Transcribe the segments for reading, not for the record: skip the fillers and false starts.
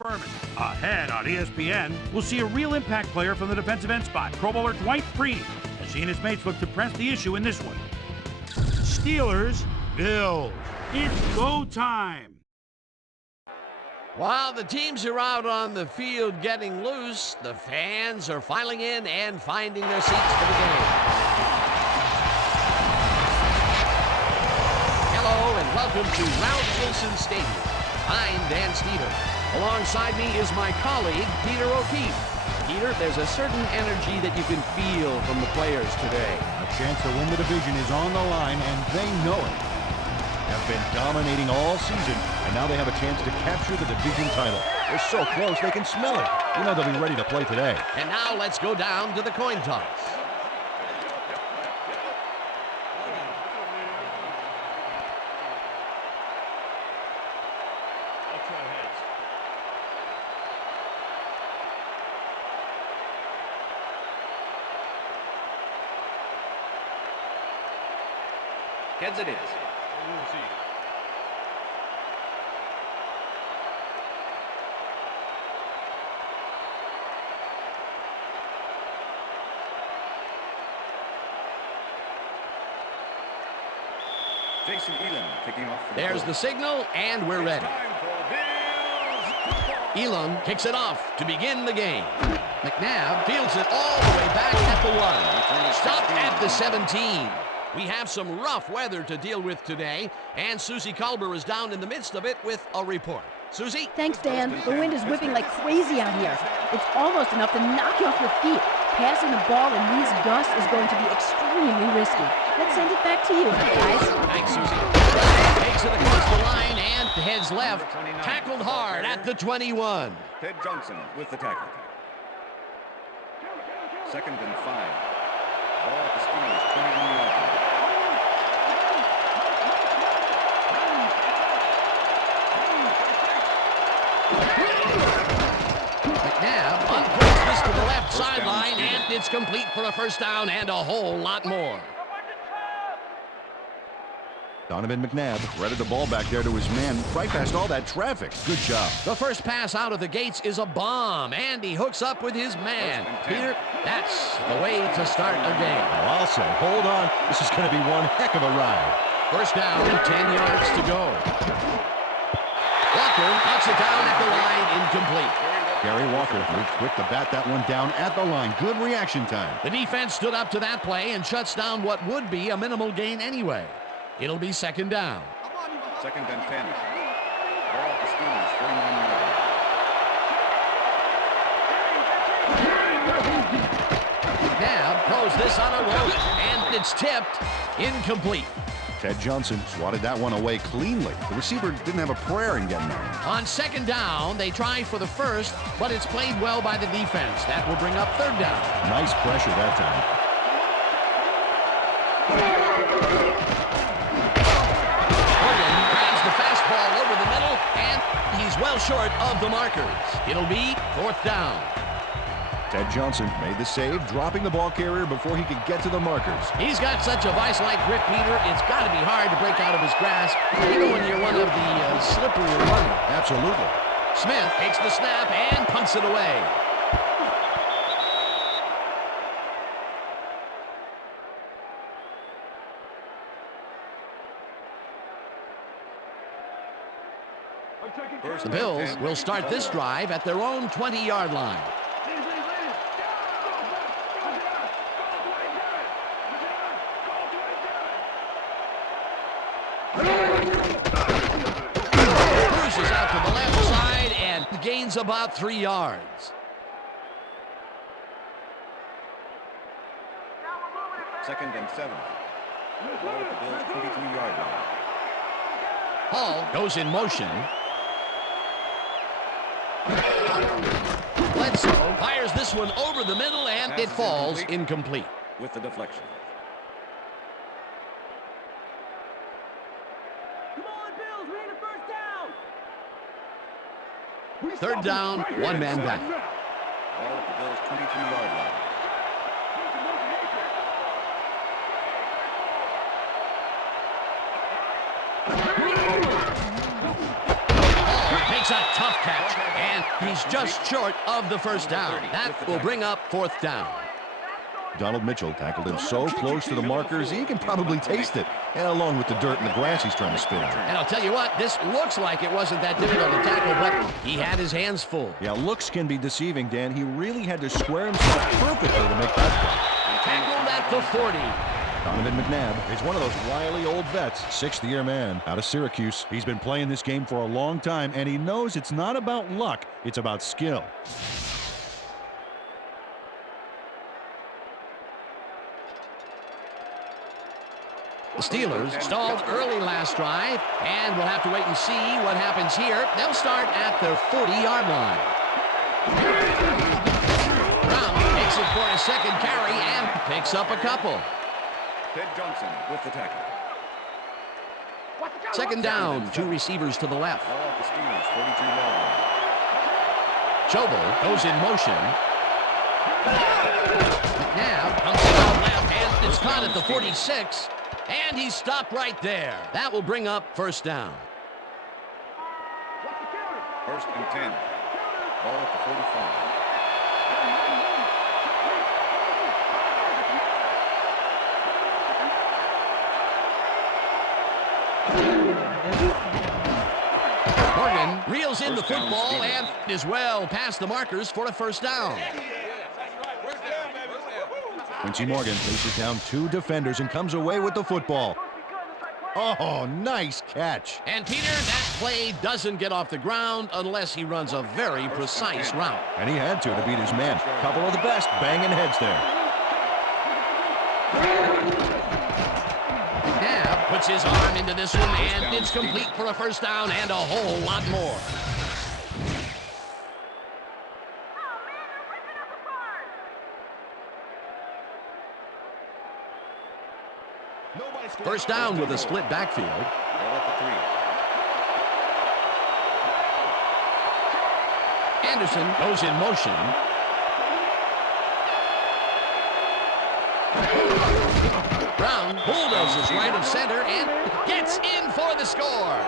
Furman. Ahead on ESPN, we'll see a real impact player from the defensive end spot, Pro Bowler Dwight Freeney, as he and his mates look to press the issue in this one. Steelers, Bills. It's go time. While the teams are out on the field getting loose, the fans are filing in and finding their seats for the game. Hello and welcome to Ralph Wilson Stadium. I'm Dan Stevens. Alongside me is my colleague, Peter O'Keefe. Peter, there's a certain energy that you can feel from the players today. A chance to win the division is on the line, and they know it. Have been dominating all season, and now they have a chance to capture the division title. They're so close, they can smell it. You know they'll be ready to play today. And now let's go down to the coin toss. Heads it is. Jason Elam kicking off. There's the signal, and we're ready. Elam kicks it off to begin the game. McNabb fields it all the way back at the 1. Stopped at the 17. We have some rough weather to deal with today, and Susie Culber is down in the midst of it with a report. Susie? Thanks, Dan. The wind is whipping like crazy out here. It's almost enough to knock you off your feet. Passing the ball in these gusts is going to be extremely risky. Let's send it back to you, guys. Thanks, Susie. Takes it across the line and heads left. Tackled hard at the 21. Ted Johnson with the tackle. 2nd and 5. Ball at the Steelers, 21 yards. McNabb uncorks this to the left sideline, and it's complete for a first down and a whole lot more. Donovan McNabb threaded the ball back there to his man, right past all that traffic. Good job. The first pass out of the gates is a bomb, and he hooks up with his man. Peter, that's the way to start a game. Well, I'll say, hold on. This is going to be one heck of a ride. First down, 10 yards to go. Walker knocks it down at the line, incomplete. Gary Walker moved quick to bat that one down at the line. Good reaction time. The defense stood up to that play and shuts down what would be a minimal gain anyway. It'll be 2nd down. 2nd and 10. Ball at the Steelers, 49 yards. Now throws this on a rope, and it's tipped. Incomplete. Ted Johnson swatted that one away cleanly. The receiver didn't have a prayer in getting there. On 2nd down, they try for the first, but it's played well by the defense. That will bring up 3rd down. Nice pressure that time. Hogan grabs the fastball over the middle, and he's well short of the markers. It'll be 4th down. Ted Johnson made the save, dropping the ball carrier before he could get to the markers. He's got such a vice-like grip, Peter. It's got to be hard to break out of his grasp, even when you're one of the slippery runners. Absolutely. Smith takes the snap and punts it away. The Bills will start this drive at their own 20-yard line. Cruises out to the left side and gains about 3 yards. 2nd and 7. Ball at the Bills, 23-yard line. Hall goes in motion. Bledsoe fires this one over the middle, and it falls incomplete. With the deflection. Come on, Bills, we need a first down. 3rd down, one man back. Ball at the Bills' 22-yard line. Hall makes a tough catch, and He's just short of the first down. That will bring up fourth down. Donald Mitchell tackled him so close to the markers, he can probably taste it, along with the dirt and the grass he's trying to spin on. And I'll tell you what, this looks like it wasn't that difficult to tackle, but he had his hands full. Yeah, looks can be deceiving, Dan. He really had to square himself perfectly to make that play. Tackled at the 40. Donovan McNabb is one of those wily old vets, sixth-year man out of Syracuse. He's been playing this game for a long time, and he knows it's not about luck, it's about skill. The Steelers stalled early last drive, and we'll have to wait and see what happens here. They'll start at their 40-yard line. Brown takes it for a second carry and picks up a couple. Ted Johnson with the tackle. Second down, two receivers to the left. Ball at the Steelers, 42-yard line. Chobel goes in motion. McNabb comes out left, and it's caught at the 46. And he's stopped right there. That will bring up first down. First and 10. Ball at the 45. Morgan reels in the football and is well past the markers for a first down. Quincy Morgan faces down two defenders and comes away with the football. Oh, nice catch. And Peter, that play doesn't get off the ground unless he runs a very precise route. And he had to beat his man. Couple of the best banging heads there. McNabb puts his arm into this one, and it's complete for a first down and a whole lot more. First down with a split backfield. Ball at the 3. Anderson goes in motion. Brown bulldozes right of center and gets in for the score.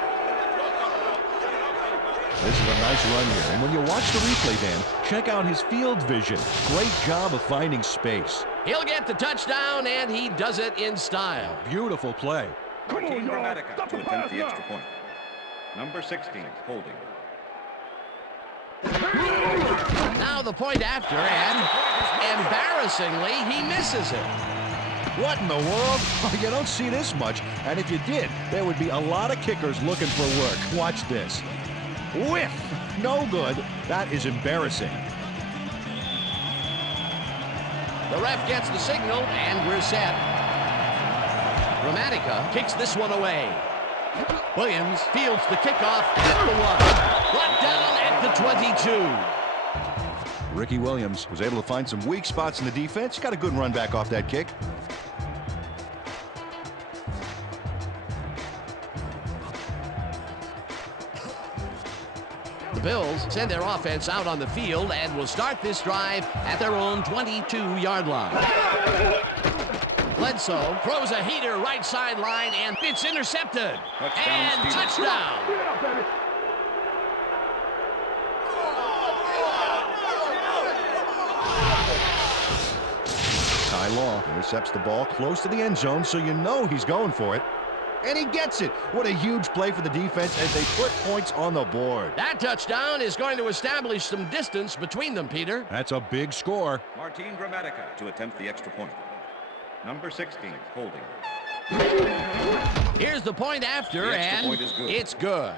This is a nice run here. And when you watch the replay, Dan, check out his field vision. Great job of finding space. He'll get the touchdown, and he does it in style. Beautiful play. Martin Gramatica to attempt the extra point. Number 16, holding. Now the point after, and embarrassingly, he misses it. What in the world? You don't see this much. And if you did, there would be a lot of kickers looking for work. Watch this. Whiff! No good. That is embarrassing. The ref gets the signal, and we're set. Gramatica kicks this one away. Williams fields the kickoff at the 1. Brought down at the 22. Ricky Williams was able to find some weak spots in the defense. Got a good run back off that kick. The Bills send their offense out on the field and will start this drive at their own 22-yard line. Bledsoe throws a heater right sideline, and it's intercepted. Touchdown. Ty Law intercepts the ball close to the end zone, so you know he's going for it. And he gets it. What a huge play for the defense as they put points on the board. That touchdown is going to establish some distance between them, Peter. That's a big score. Martin Gramatica to attempt the extra point. Number 16, holding. Here's the point after, The extra and point is good. it's good.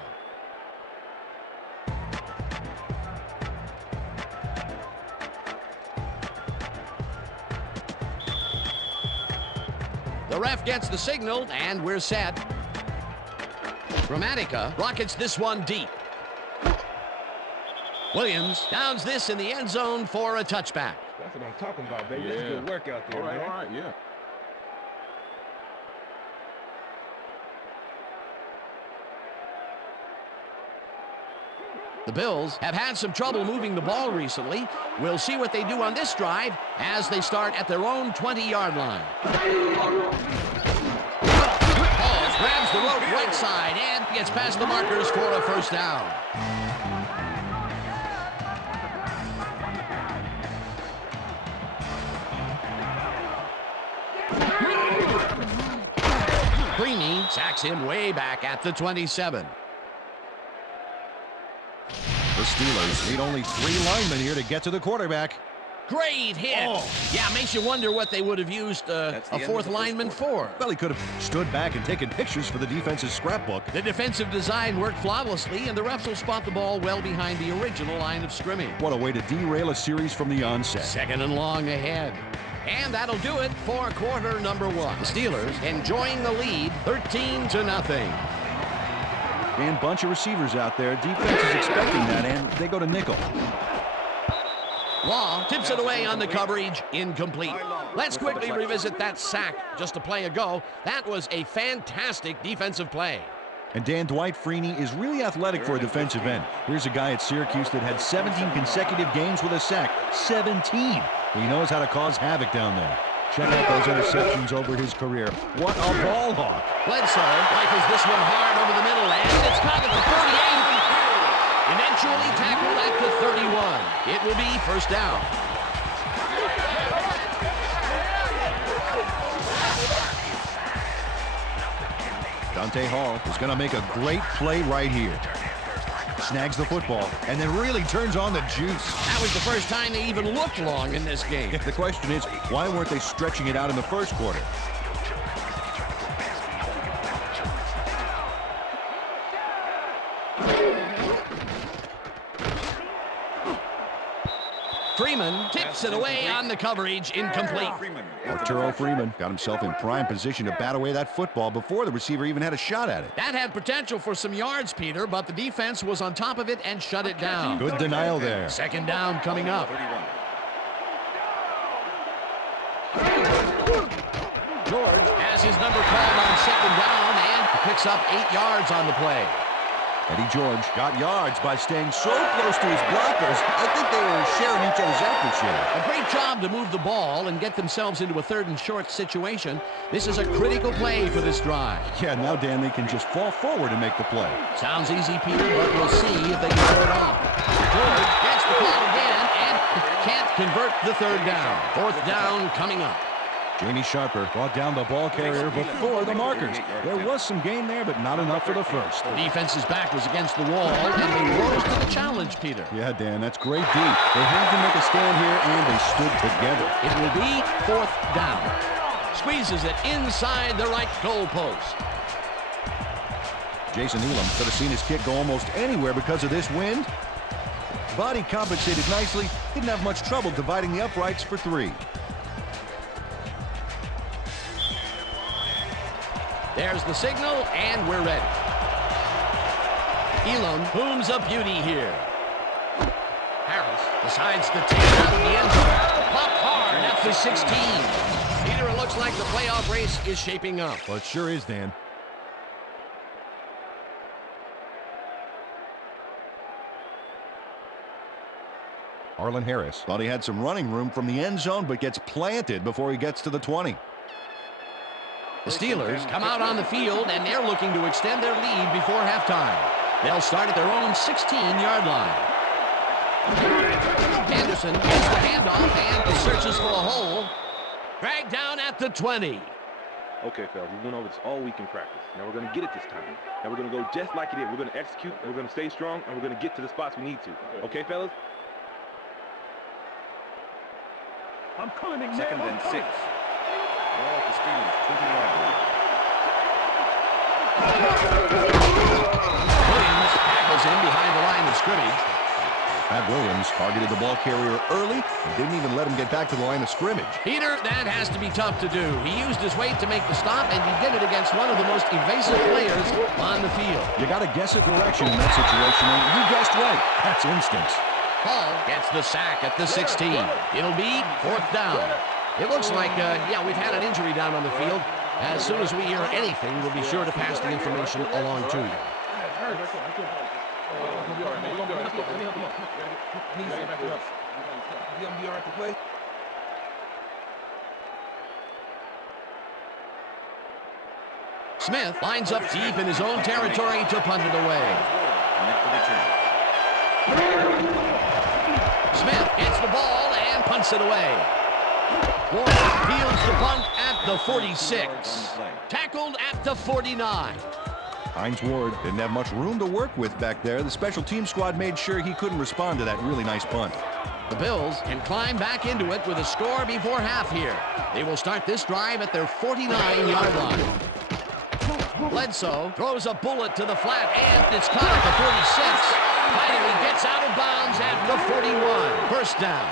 The ref gets the signal, and we're set. Gramatica rockets this one deep. Williams downs this in the end zone for a touchback. That's what I'm talking about, baby. That's good work out there, man. All right, yeah. The Bills have had some trouble moving the ball recently. We'll see what they do on this drive as they start at their own 20-yard line. Halls grabs the rope right side and gets past the markers for a first down. Freeney sacks him way back at the 27. The Steelers need only 3 linemen here to get to the quarterback. Great hit. Yeah, makes you wonder what they would have used a 4th lineman for. Well, he could have stood back and taken pictures for the defense's scrapbook. The defensive design worked flawlessly, and the refs will spot the ball well behind the original line of scrimmage. What a way to derail a series from the onset. 2nd and long ahead. And that'll do it for quarter number 1. The Steelers enjoying the lead, 13-0. And bunch of receivers out there. Defense is expecting that, and they go to nickel. Law tips it away on the coverage, incomplete. Let's quickly revisit that sack just a play ago. That was a fantastic defensive play. And Dan, Dwight Freeney is really athletic for a defensive end. Here's a guy at Syracuse that had 17 consecutive games with a sack. 17! He knows how to cause havoc down there. Check out those interceptions over his career. What a ball hawk. Bledsoe rifles this one hard over the middle, and it's caught at the 38. Eventually tackled at the 31. It will be first down. Dante Hall is going to make a great play right here. Snags the football and then really turns on the juice. That was the first time they even looked long in this game. The question is, why weren't they stretching it out in the first quarter? Freeman tips it away on the coverage, incomplete. Arturo Freeman got himself in prime position to bat away that football before the receiver even had a shot at it. That had potential for some yards, Peter, but the defense was on top of it and shut it down. Good denial there. 2nd down coming up. George has his number called on 2nd down and picks up 8 yards on the play. Eddie George got yards by staying so close to his blockers. I think they were sharing each other's aftershave. A great job to move the ball and get themselves into a 3rd and short situation. This is a critical play for this drive. Yeah, now, Dan, they can just fall forward and make the play. Sounds easy, Peter, but we'll see if they can pull it off. George gets the call again and can't convert the 3rd down. 4th down coming up. Jamie Sharper brought down the ball carrier before the markers. There was some gain there, but not enough for the first. The defense's back was against the wall, and they rose to the challenge, Peter. Yeah, Dan, that's great D. They had to make a stand here, and they stood together. It will be 4th down. Squeezes it inside the right goal post. Jason Elam could have seen his kick go almost anywhere because of this wind. But he compensated nicely. Didn't have much trouble dividing the uprights for 3. There's the signal, and we're ready. Elam booms a beauty here. Harris decides to take it out of the end zone. Pop hard at the 16. Peter, it looks like the playoff race is shaping up. Well, it sure is, Dan. Arlen Harris thought he had some running room from the end zone, but gets planted before he gets to the 20. The Steelers come out on the field, and they're looking to extend their lead before halftime. They'll start at their own 16-yard line. Anderson gets the handoff and searches for a hole. Dragged down at the 20. Okay, fellas, we went over this all week in practice. Now we're going to get it this time. Now we're going to go just like it is. We're going to execute, and we're going to stay strong, and we're going to get to the spots we need to. Okay, fellas? I'm coming, 2nd and 6. Ball at the Steelers, 20-yard line. Williams tackles him behind the line of scrimmage. Pat Williams targeted the ball carrier early and didn't even let him get back to the line of scrimmage. Peter, that has to be tough to do. He used his weight to make the stop, and he did it against one of the most evasive players on the field. You got to guess a direction in that situation, and he guessed right. That's instincts. Hall gets the sack at the 16. It'll be 4th down. It looks like, we've had an injury down on the field. As soon as we hear anything, we'll be sure to pass the information along to you. Smith lines up deep in his own territory to punt it away. Smith gets the ball and punts it away. Moore fields the punt at the 46. Tackled at the 49. Hines Ward didn't have much room to work with back there. The special team squad made sure he couldn't respond to that really nice punt. The Bills can climb back into it with a score before half here. They will start this drive at their 49-yard line. Bledsoe throws a bullet to the flat, and it's caught at the 46. Finally gets out of bounds at the 41. First down.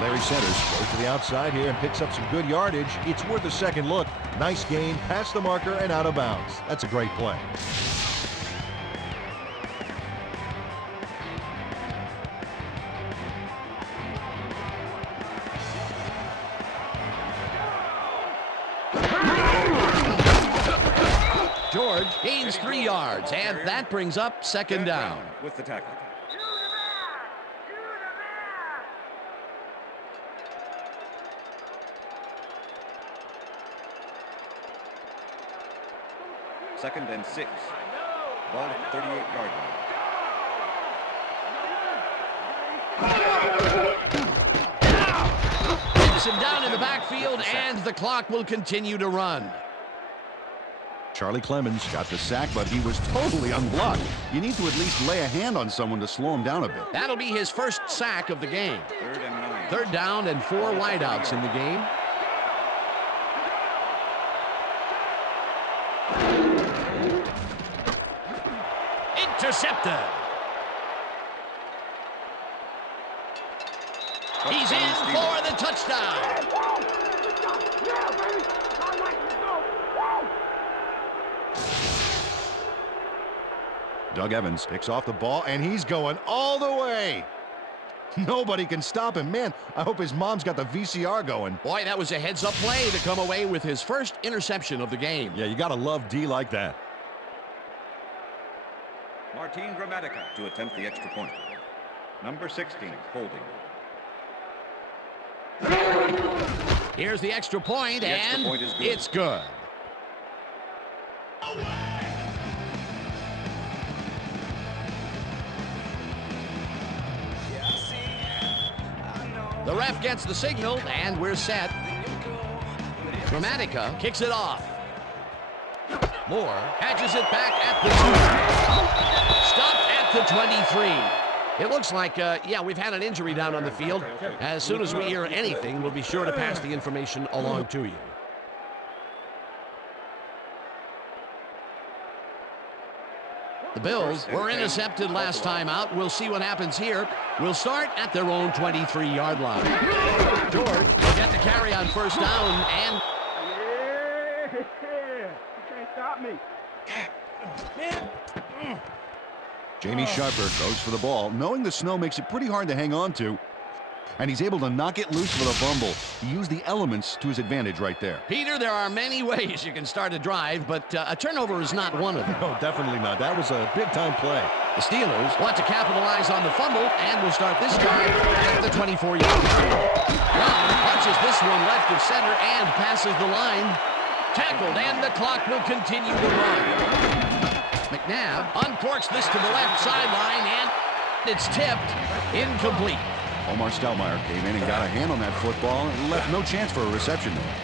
Larry Centers goes to the outside here and picks up some good yardage. It's worth a second look. Nice gain, past the marker and out of bounds. That's a great play. George gains 3 yards, and that brings up second down. With the tackle. Second and 6. Ball at the 38-yard line. Gets him down in the backfield, and the clock will continue to run. Charlie Clemens got the sack, but he was totally unblocked. You need to at least lay a hand on someone to slow him down a bit. That'll be his first sack of the game. 3rd and 9. Third down and 4 wideouts in the game. Intercepted. He's in for the touchdown. Doug Evans picks off the ball, and he's going all the way. Nobody can stop him. Man, I hope his mom's got the VCR going. Boy, that was a heads-up play to come away with his first interception of the game. Yeah, you got to love D like that. Martin Gramatica to attempt the extra point. Number 16, holding. Here's the extra point, and point is good. it's good. The ref gets the signal, and we're set. Gramatica kicks it off. Moore catches it back at the 2. Stopped at the 23. It looks like, yeah, we've had an injury down on the field. As soon as we hear anything, we'll be sure to pass the information along to you. The Bills were intercepted last time out. We'll see what happens here. We'll start at their own 23-yard line. George will get the carry on first down, and You can't stop me. Jamie Sharper goes for the ball, knowing the snow makes it pretty hard to hang on to. And he's able to knock it loose with a fumble. He used the elements to his advantage right there. Peter, there are many ways you can start a drive, but a turnover is not one of them. No, definitely not. That was a big-time play. The Steelers want to capitalize on the fumble and will start this drive at the 24-yard line. Brown punches this one left of center and passes the line. Tackled, and the clock will continue to run. McNabb uncorks this to the left sideline, and it's tipped. Incomplete. Omar Stoudemire came in and got a hand on that football and left no chance for a reception there.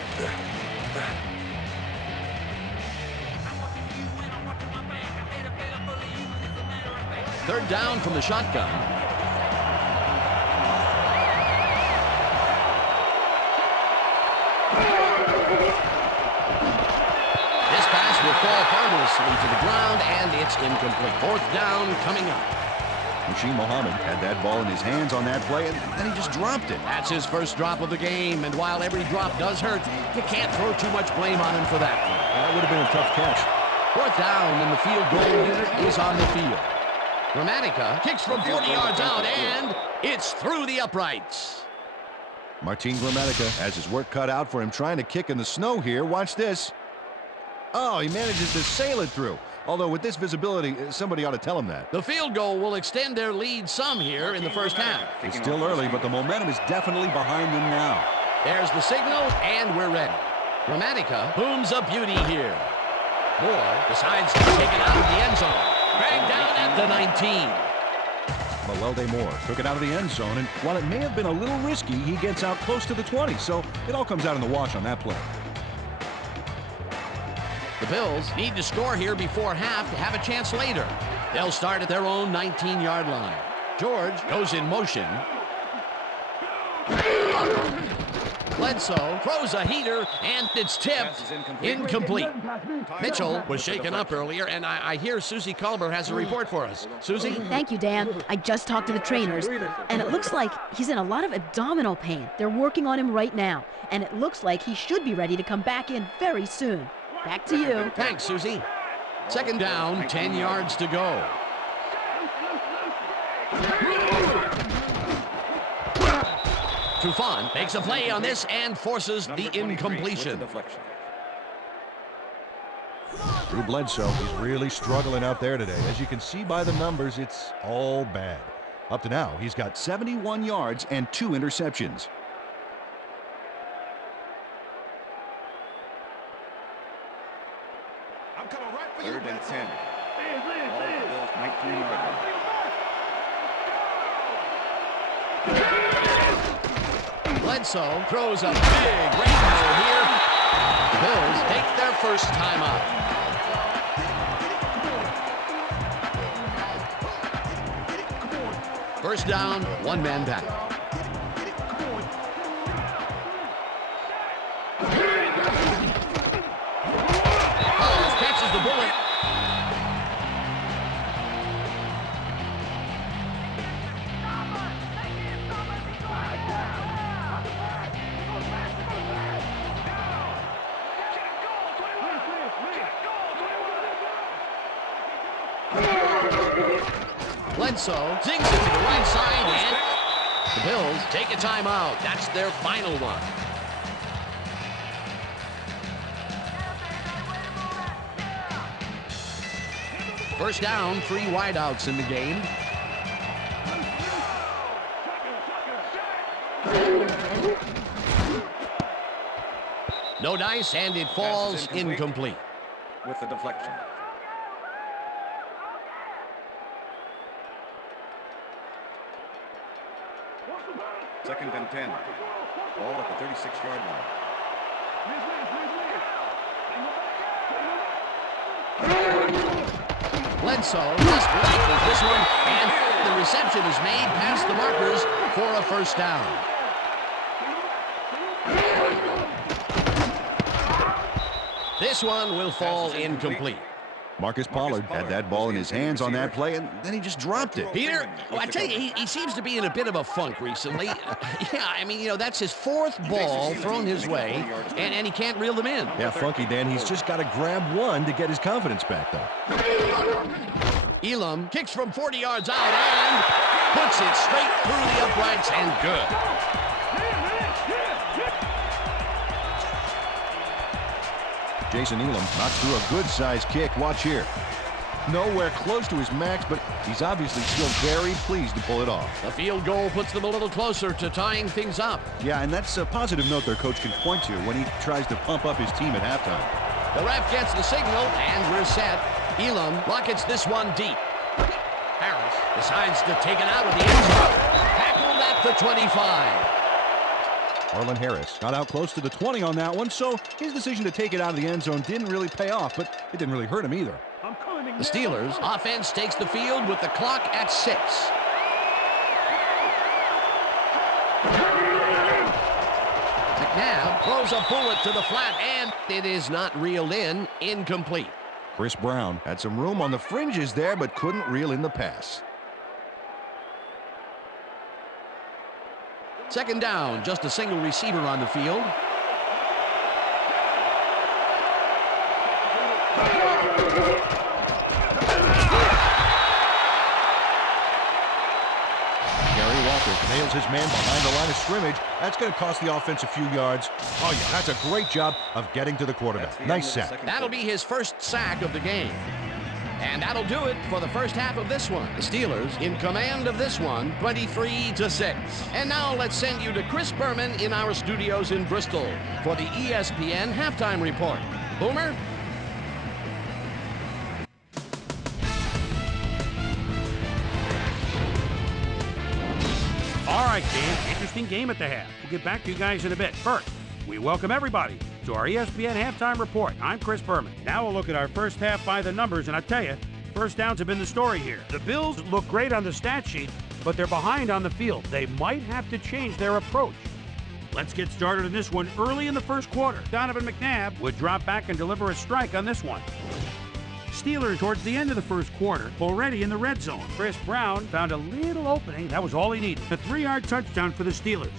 Third down from the shotgun. This pass will fall harmlessly to the ground, and it's incomplete. Fourth down coming up. Rasheed Muhammad had that ball in his hands on that play, and then he just dropped it. That's his first drop of the game, and while every drop does hurt, you can't throw too much blame on him for that one. That would have been a tough catch. Fourth down, and the field goal unit is on the field. Gramatica kicks from 40 yards out, and it's through the uprights. Martin Gramatica has his work cut out for him trying to kick in the snow here. Watch this. Oh, he manages to sail it through. Although with this visibility, somebody ought to tell him that. The field goal will extend their lead some here in the first half. It's still early, but the momentum is definitely behind them now. There's the signal, and we're ready. Gramatica booms a beauty here. Moore decides to take it out of the end zone. Dragged down at the 19. Mewelde Moore took it out of the end zone, and while it may have been a little risky, he gets out close to the 20, so it all comes out in the wash on that play. The Bills need to score here before half to have a chance later. They'll start at their own 19-yard line. George goes in motion. Bledsoe throws a heater, and it's tipped. Incomplete. Mitchell was shaken up earlier, and I hear Susie Culber has a report for us. Susie? Thank you, Dan. I just talked to the trainers, and it looks like he's in a lot of abdominal pain. They're working on him right now, and it looks like he should be ready to come back in very soon. Back to you. Thanks, Susie. Second down, 10 yards to go. Trufant makes a play on this and forces the incompletion. Drew Bledsoe, he's really struggling out there today. As you can see by the numbers, it's all bad. Up to now, he's got 71 yards and 2 interceptions. Third and 10. Ball at the Bills' 19-yard line. Bledsoe throws a big rainbow here. The Bills take their first time out. First down, one man back. Hall catches the bullet. Bledsoe zings it to the right side, and the Bills take a timeout. That's their final one. First down, 3 wideouts in the game. No dice, and it falls incomplete. With the deflection. Second and 10. Ball at the 36-yard line. Bledsoe just rifles this one, and the reception is made past the markers for a first down. This one will fall incomplete. Marcus Pollard had that ball in his hands on that play, and then he just dropped it. Peter, I tell you, he seems to be in a bit of a funk recently. Yeah, I mean, you know, that's his 4th ball thrown his way, and he can't reel them in. Yeah, funky, Dan. He's just got to grab one to get his confidence back, though. Elam kicks from 40 yards out and puts it straight through the uprights, and good. Jason Elam knocks through a good-sized kick. Watch here. Nowhere close to his max, but he's obviously still very pleased to pull it off. The field goal puts them a little closer to tying things up. Yeah, and that's a positive note their coach can point to when he tries to pump up his team at halftime. The ref gets the signal, and we're set. Elam rockets this one deep. Harris decides to take it out of the end zone. Tackled at the 25. Marlon Harris got out close to the 20 on that one, so his decision to take it out of the end zone didn't really pay off, but it didn't really hurt him either. The Steelers' offense takes the field with the clock at 6. McNabb throws a bullet to the flat, and it is not reeled in. Incomplete. Chris Brown had some room on the fringes there, but couldn't reel in the pass. Second down, just a single receiver on the field. Gary Walker nails his man behind the line of scrimmage. That's going to cost the offense a few yards. Oh, yeah, that's a great job of getting to the quarterback. Nice sack. That'll be his first sack of the game. And that'll do it for the first half of this one. The Steelers in command of this one, 23-6. And now let's send you to Chris Berman in our studios in Bristol for the ESPN Halftime Report. Boomer? All right, Dan, interesting game at the half. We'll get back to you guys in a bit. First, we welcome everybody to our ESPN Halftime Report. I'm Chris Berman. Now we'll look at our first half by the numbers, and I tell you, first downs have been the story here. The Bills look great on the stat sheet, but they're behind on the field. They might have to change their approach. Let's get started in this one early in the first quarter. Donovan McNabb would drop back and deliver a strike on this one. Steelers towards the end of the first quarter, already in the red zone. Chris Brown found a little opening. That was all he needed. A 3-yard touchdown for the Steelers.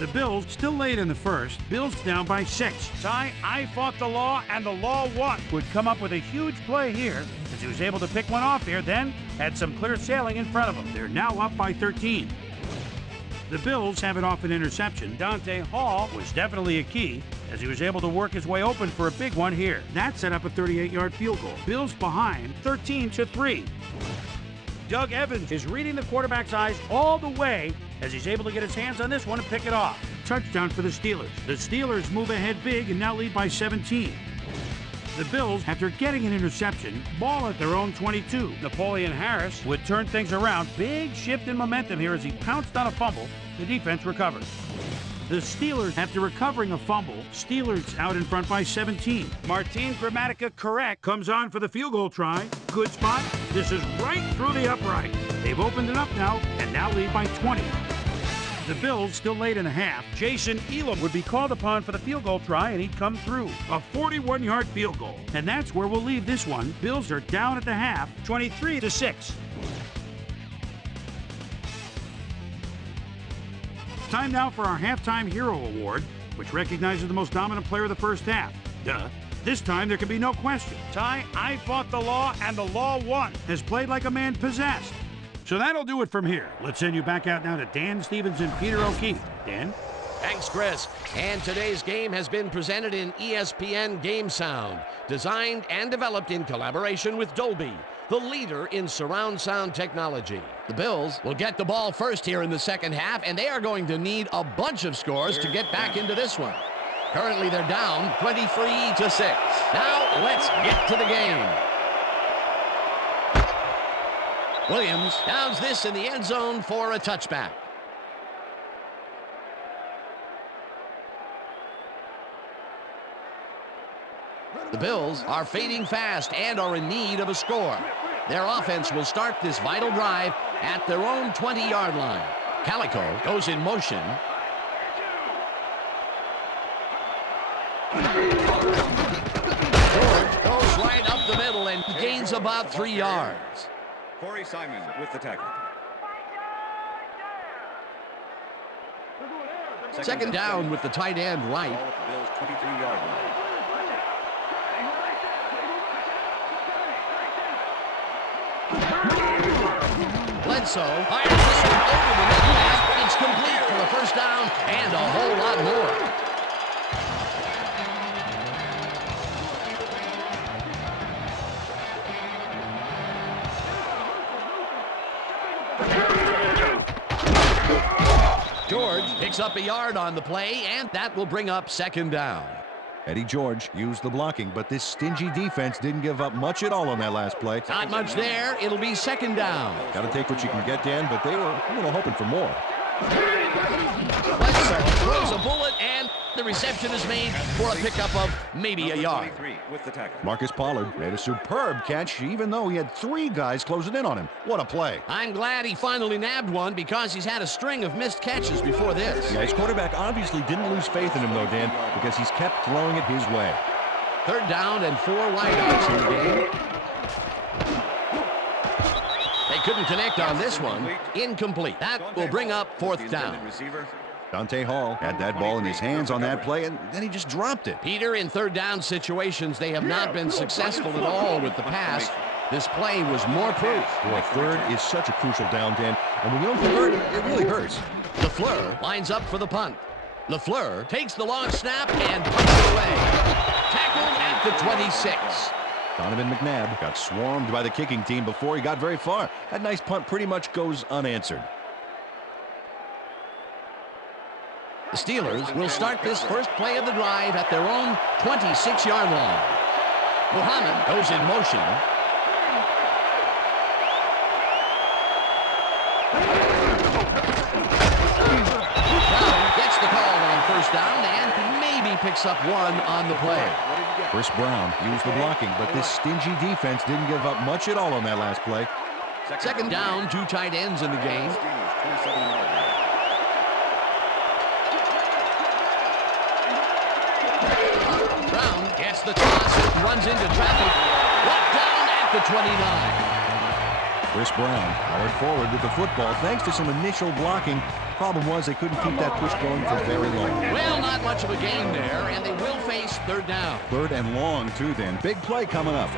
The Bills still late in the first. Bills down by 6. Ty, I fought the law and the law won. Would come up with a huge play here as he was able to pick one off here, then had some clear sailing in front of him. They're now up by 13. The Bills have it off an interception. Dante Hall was definitely a key as he was able to work his way open for a big one here. That set up a 38-yard field goal. Bills behind 13-3. Doug Evans is reading the quarterback's eyes all the way as he's able to get his hands on this one and pick it off. Touchdown for the Steelers. The Steelers move ahead big and now lead by 17. The Bills, after getting an interception, ball at their own 22. Napoleon Harris would turn things around. Big shift in momentum here as he pounced on a fumble. The defense recovers. The Steelers, after recovering a fumble, Steelers out in front by 17. Martin Gramatica correct comes on for the field goal try. Good spot. This is right through the upright. They've opened it up now and now lead by 20. The Bills still late in the half. Jason Elam would be called upon for the field goal try, and he'd come through. A 41-yard field goal. And that's where we'll leave this one. Bills are down at the half, 23-6. Time now for our Halftime Hero Award, which recognizes the most dominant player of the first half. Duh. This time there can be no question. Ty, I fought the law and the law won. Has played like a man possessed. So that'll do it from here. Let's send you back out now to Dan Stevens and Peter O'Keefe. Dan? Thanks, Chris. And today's game has been presented in ESPN Game Sound, designed and developed in collaboration with Dolby, the leader in surround sound technology. The Bills will get the ball first here in the second half, and they are going to need a bunch of scores to get back into this one. Currently, they're down 23-6. Now, let's get to the game. Williams downs this in the end zone for a touchback. The Bills are fading fast and are in need of a score. Their offense will start this vital drive at their own 20-yard line. Calico goes in motion. George goes right up the middle and gains about 3 yards. Corey Simon with the tackle. Second down with the tight end right. Ball at the Bills' 23-yard line. Bledsoe fires this one over the middle. It's complete for the first down and a whole lot more. George picks up a yard on the play, and that will bring up second down. Eddie George used the blocking, but this stingy defense didn't give up much at all on that last play. Not much there. It'll be second down. Got to take what you can get, Dan, but they were a little hoping for more. Bledsoe throws a bullet, and the reception is made for a pickup of maybe a yard. With the tackle. Marcus Pollard made a superb catch, even though he had 3 guys closing in on him. What a play. I'm glad he finally nabbed one because he's had a string of missed catches before this. Yeah, his quarterback obviously didn't lose faith in him, though, Dan, because he's kept throwing it his way. Third down and 4 wideouts in the game. They couldn't connect on this one. Incomplete. That will bring up fourth down. Dante Hall had that ball in his hands on that play, and then he just dropped it. Peter, in third down situations, they have not been successful at all with the pass. This play was more proof. Boy, third is such a crucial down, Dan, and when you don't convert, it really hurts. LaFleur lines up for the punt. LaFleur takes the long snap and punts it away. Tackled at the 26. Donovan McNabb got swarmed by the kicking team before he got very far. That nice punt pretty much goes unanswered. The Steelers will start this first play of the drive at their own 26-yard line. Muhammad goes in motion. picks up 1 on the play. Chris Brown used the blocking, but this stingy defense didn't give up much at all on that last play. Second down, 2 tight ends in the game. Brown gets the toss, runs into traffic, brought down at the 29. Chris Brown powered forward with the football thanks to some initial blocking. Problem was they couldn't keep that push going for very long. Well, not much of a gain there, and they will face third down. Third and long, too, then. Big play coming up.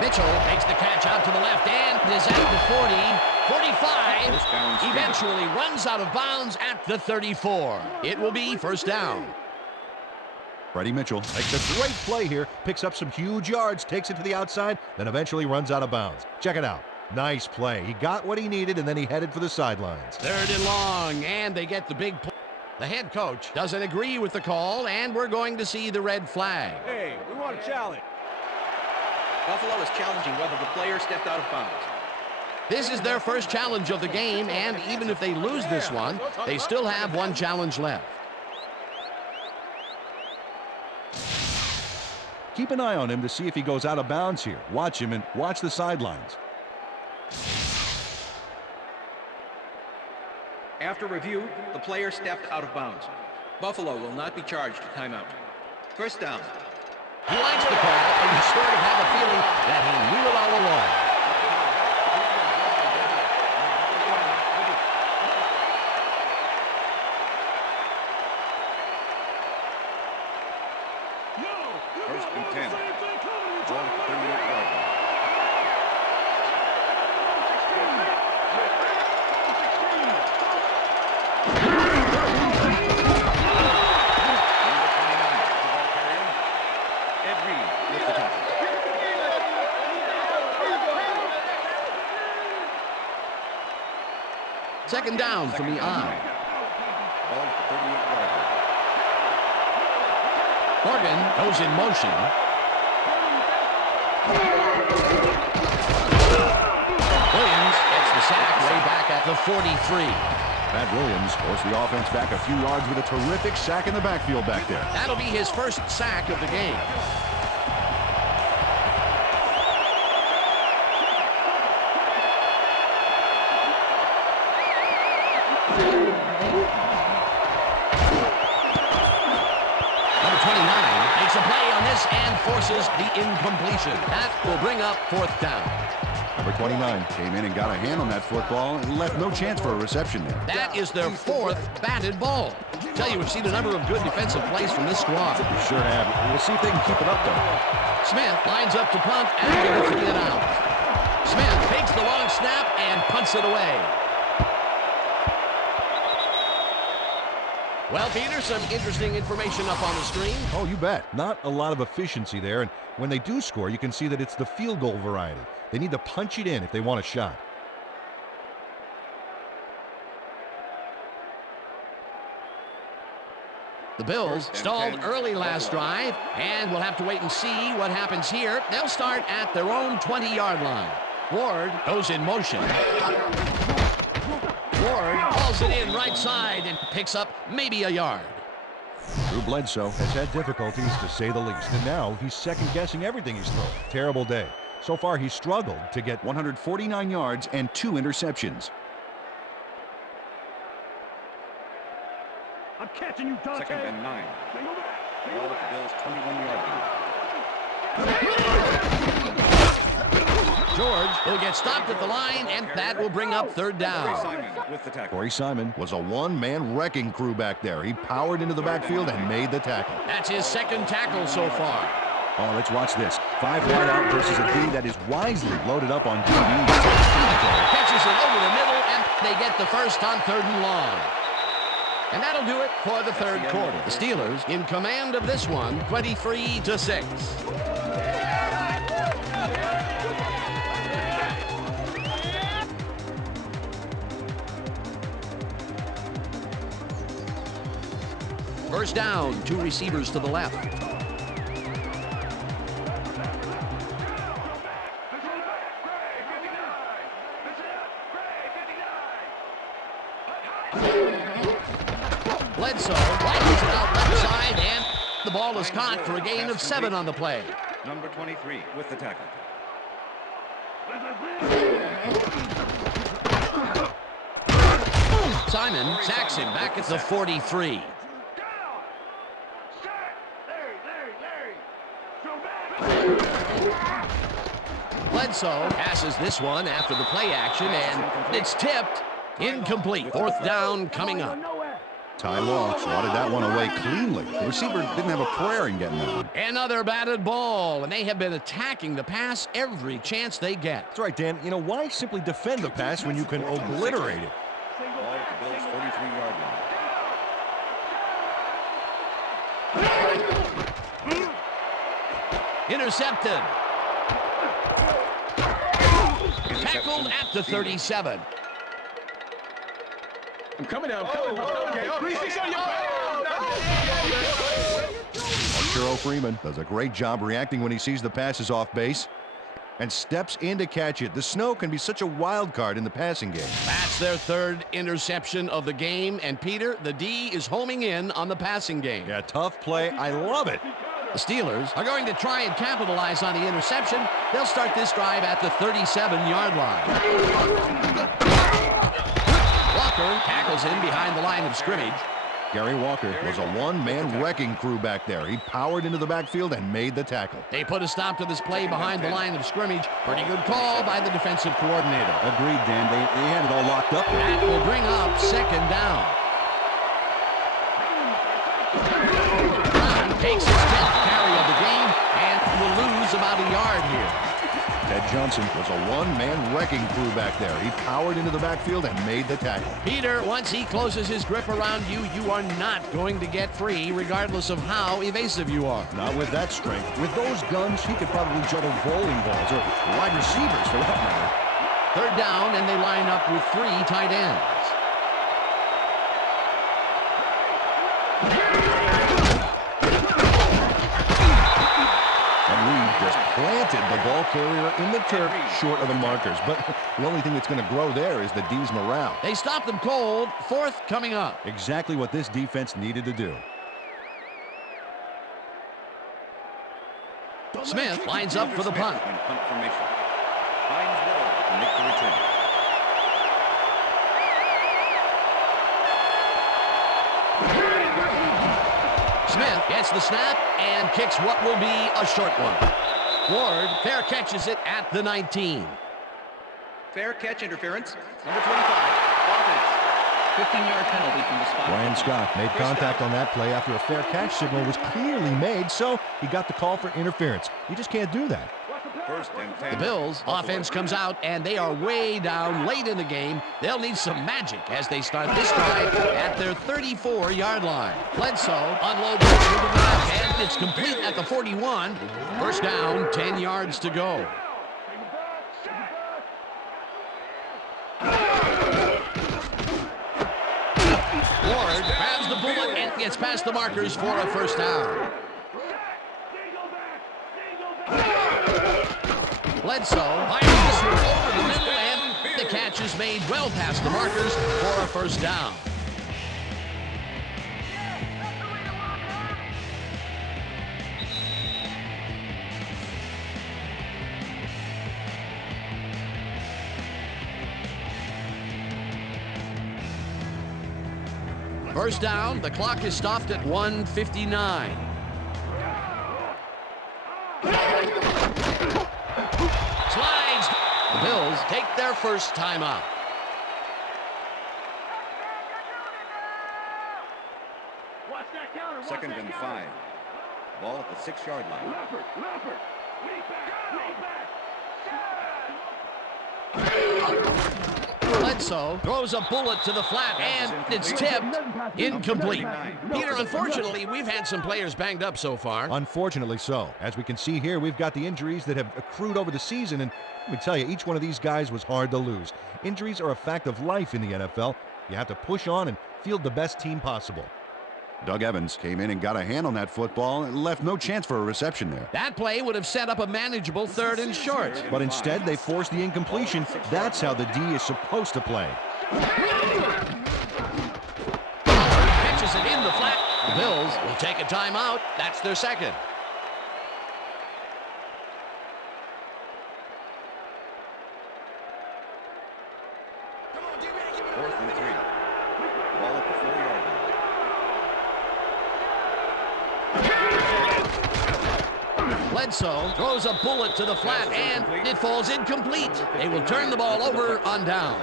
Mitchell makes the catch out to the left and is at the 40. 45, eventually runs out of bounds at the 34. It will be first down. Freddie Mitchell makes a great play here, picks up some huge yards, takes it to the outside, then eventually runs out of bounds. Check it out. Nice play. He got what he needed, and then he headed for the sidelines. Third and long, and they get the big play. The head coach doesn't agree with the call, and we're going to see the red flag. Hey, we want a challenge. Buffalo is challenging whether the player stepped out of bounds. This is their first challenge of the game, and even if they lose this one, they still have 1 challenge left. Keep an eye on him to see if he goes out of bounds here. Watch him and watch the sidelines. After review, the player stepped out of bounds. Buffalo will not be charged timeout. First down. He likes the call, and you sort of have a feeling that he knew it all along. First and 10. Ball at the 38-yard line. Ed Reed with the tackle. Second down from the eye. Ball at the 38-yard line. Morgan goes in motion. Williams gets the sack way back at the 43. Pat Williams forced the offense back a few yards with a terrific sack in the backfield back there. That'll be his first sack of the game. Number 29 makes a play on this and forces the incompletion. That will bring up fourth down. Number 29 came in and got a hand on that football and left no chance for a reception there. That is their 4th batted ball. Tell you, we've seen a number of good defensive plays from this squad. Sure have. We'll see if they can keep it up, though. Smith lines up to punt after the 3 and out. Smith takes the long snap and punts it away. Well, Peter, some interesting information up on the screen. Oh, you bet. Not a lot of efficiency there, and when they do score, you can see that it's the field goal variety. They need to punch it in if they want a shot. The Bills stalled early last drive, and we'll have to wait and see what happens here. They'll start at their own 20-yard line. Ward goes in motion. Ward hauls it in right side and picks up maybe a yard. Drew Bledsoe has had difficulties, to say the least, and now he's second-guessing everything he's throwing. Terrible day. So far, he's struggled to get 149 yards and 2 interceptions. I'm catching you, Dante. Second and 9. Ball at the Bills' 21-yard line. George will get stopped at the line, and that will bring up third down. Simon with the tackle. Corey Simon was a one-man wrecking crew back there. He powered into the backfield and made the tackle. That's his second tackle so far. Oh, let's watch this. 5 wide out versus a D that is wisely loaded up on DBs. Catches it over the middle, and they get the first on 3rd and long. And that'll do it for the third quarter. The Steelers in command of this one, 23-6. First down, 2 receivers to the left. Bledsoe rifles it out left side, and the ball is caught for a gain of 7 on the play. Number 23 with the tackle. Simon sacks him back at the 43. Bledsoe passes this one after the play action, and it's tipped. Incomplete. 4th down coming up. Ty Law swatted that one away cleanly. The receiver didn't have a prayer in getting that one. Another batted ball, and they have been attacking the pass every chance they get. That's right, Dan. You know, why simply defend the pass when you can obliterate it? Ball at the Bills' 43-yard line. Intercepted. Tackled at the 37. I'm coming down. Arturo Freeman does a great job reacting when he sees the passes off base and steps in to catch it. The snow can be such a wild card in the passing game. That's their 3rd interception of the game, and Peter, the D is homing in on the passing game. Yeah, tough play. I love it. The Steelers are going to try and capitalize on the interception. They'll start this drive at the 37-yard line. Walker tackles in behind the line of scrimmage. Gary Walker was a one-man wrecking crew back there. He powered into the backfield and made the tackle. They put a stop to this play behind the line of scrimmage. Pretty good call by the defensive coordinator. Agreed, Dan. They had it all locked up. That will bring up 2nd down. Brown takes his 10th carry of the game and will lose about a yard here. Ted Johnson was a one-man wrecking crew back there. He powered into the backfield and made the tackle. Peter, once he closes his grip around you, you are not going to get free, regardless of how evasive you are. Not with that strength. With those guns, he could probably juggle bowling balls or wide receivers for that matter. 3rd down, and they line up with 3 tight ends. Just planted the ball carrier in the turf short of the markers. But the only thing that's going to grow there is the D's morale. They stop them cold. 4th coming up. Exactly what this defense needed to do. Smith lines up for the punt. In punt formation. Hines Ward to make the return. Smith gets the snap and kicks what will be a short one. Ward fair catches it at the 19. Fair catch interference. Number 25. Offense. 15-yard penalty from the spot. Brian Scott made contact on that play after a fair catch signal was clearly made, so he got the call for interference. You just can't do that. 1st and 10. The Bills offense comes out, and they are way down late in the game. They'll need some magic as they start this drive at their 34-yard line. Bledsoe unloads it to the left, and it's complete at the 41. 1st down, 10 yards to go. Ward grabs the bullet and gets past the markers for a 1st down. Bledsoe fires this one over the middle, and the catch is made well past the markers for a 1st down. First down, the clock is stopped at 1:59. Slides. The Bills take their first timeout. Second and 5. Ball at the 6-yard line. Bledsoe throws a bullet to the flat, and it's tipped. Incomplete. Peter, unfortunately, we've had some players banged up so far. Unfortunately so. As we can see here, we've got the injuries that have accrued over the season, and let me tell you, each one of these guys was hard to lose. Injuries are a fact of life in the NFL. You have to push on and field the best team possible. Doug Evans came in and got a hand on that football and left no chance for a reception there. That play would have set up a manageable 3rd and short. But instead, they forced the incompletion. That's how the D is supposed to play. Catches it in the flat. Bills will take a timeout. That's their second. Fourth and 3. Ball at the 4-yard line. Bledsoe throws a bullet to the flat, and it falls incomplete. They will turn the ball over on down.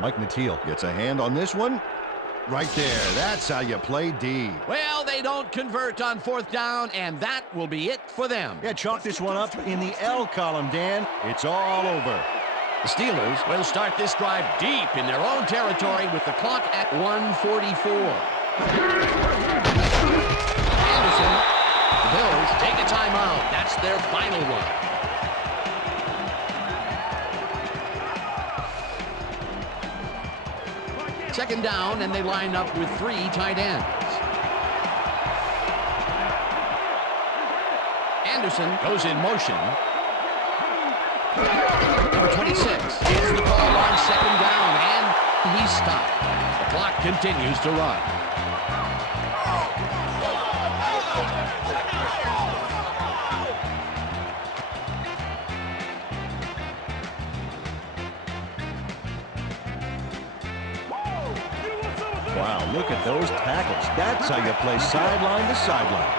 Mike Natile gets a hand on this one. Right there. That's how you play D. Well, they don't convert on fourth down, and that will be it for them. Yeah, chalk this one up in the L column, Dan. It's all over. The Steelers will start this drive deep in their own territory with the clock at 1:44. Anderson. The Bills take a timeout. That's their final one. Second down, and they line up with 3 tight ends. Anderson goes in motion. Number 26 is the ball on second down, and he's stopped. The clock continues to run. Wow, look at those tackles. That's how you play sideline to sideline.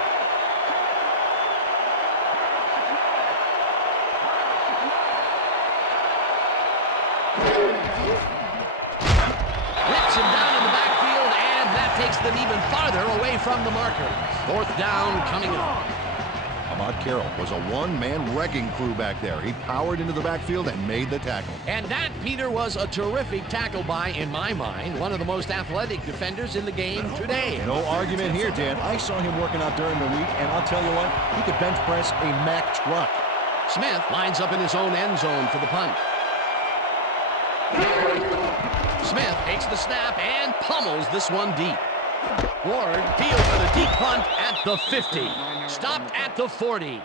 Rips him down in the backfield, and that takes them even farther away from the marker. Fourth down coming up. Ahmad Carroll was a one-man wrecking crew back there. He powered into the backfield and made the tackle. And that, Peter, was a terrific tackle by, in my mind, one of the most athletic defenders in the game today. No argument here, Dan. I saw him working out during the week, and I'll tell you what, he could bench press a Mack truck. Smith lines up in his own end zone for the punt. Smith takes the snap and pummels this one deep. Ward deals with a deep punt at the 50. Stopped at the 40.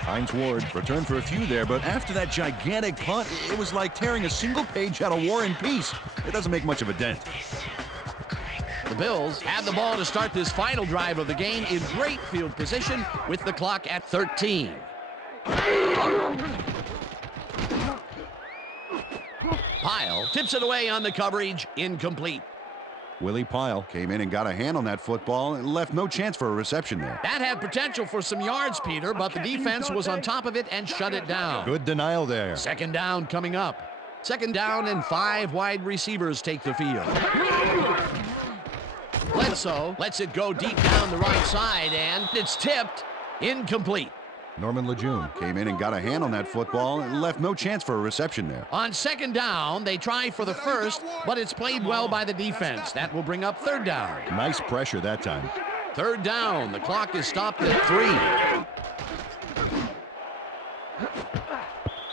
Hines Ward returned for a few there, but after that gigantic punt, it was like tearing a single page out of War and Peace. It doesn't make much of a dent. The Bills have the ball to start this final drive of the game in great field position with the clock at 13. Pyle tips it away on the coverage, incomplete. Willie Pyle came in and got a hand on that football and left no chance for a reception there. That had potential for some yards, Peter, but the defense was on top of it and shut it down. Good denial there. Second down coming up. Second down, and 5 wide receivers take the field. Bledsoe lets it go deep down the right side, and it's tipped, incomplete. Norman Lejeune came in and got a hand on that football and left no chance for a reception there. On second down, they try for the first, but it's played well by the defense. That will bring up third down. Nice pressure that time. Third down, the clock is stopped at 3.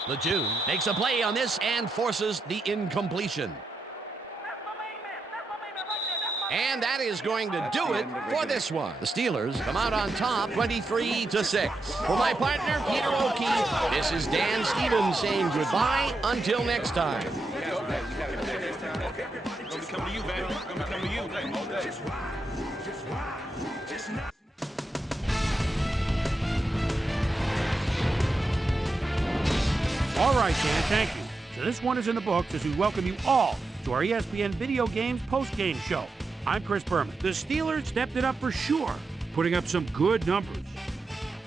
Lejeune makes a play on this and forces the incompletion. And that is going to do it for this one. The Steelers come out on top 23-6. For my partner, Peter O'Keefe, this is Dan Stevens saying goodbye until next time. All right, Dan, thank you. So this one is in the books as we welcome you all to our ESPN Video Games post-game show. I'm Chris Berman. The Steelers stepped it up for sure, putting up some good numbers.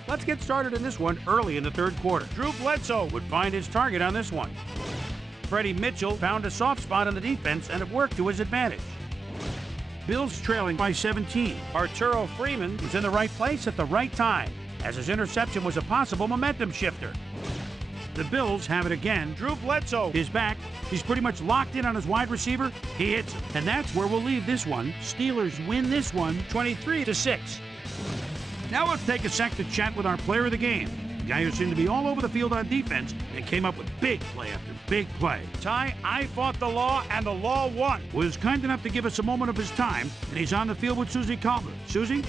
Let's get started in this one early in the third quarter. Drew Bledsoe would find his target on this one. Freddie Mitchell found a soft spot on the defense and it worked to his advantage. Bills trailing by 17. Arturo Freeman was in the right place at the right time, as his interception was a possible momentum shifter. The Bills have it again. Drew Bledsoe is back. He's pretty much locked in on his wide receiver. He hits him. And that's where we'll leave this one. Steelers win this one 23-6. Now let's take a sec to chat with our player of the game. The guy who seemed to be all over the field on defense and came up with big play after big play. Ty, I fought the law and the law won. Was kind enough to give us a moment of his time, and he's on the field with Susie Calder. Susie?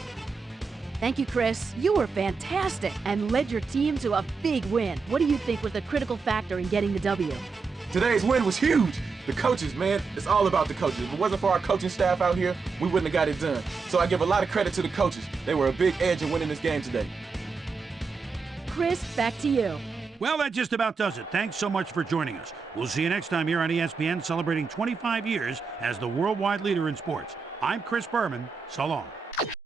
Thank you, Chris. You were fantastic and led your team to a big win. What do you think was the critical factor in getting the W? Today's win was huge. The coaches, man, it's all about the coaches. If it wasn't for our coaching staff out here, we wouldn't have got it done. So I give a lot of credit to the coaches. They were a big edge in winning this game today. Chris, back to you. Well, that just about does it. Thanks so much for joining us. We'll see you next time here on ESPN, celebrating 25 years as the worldwide leader in sports. I'm Chris Berman. So long.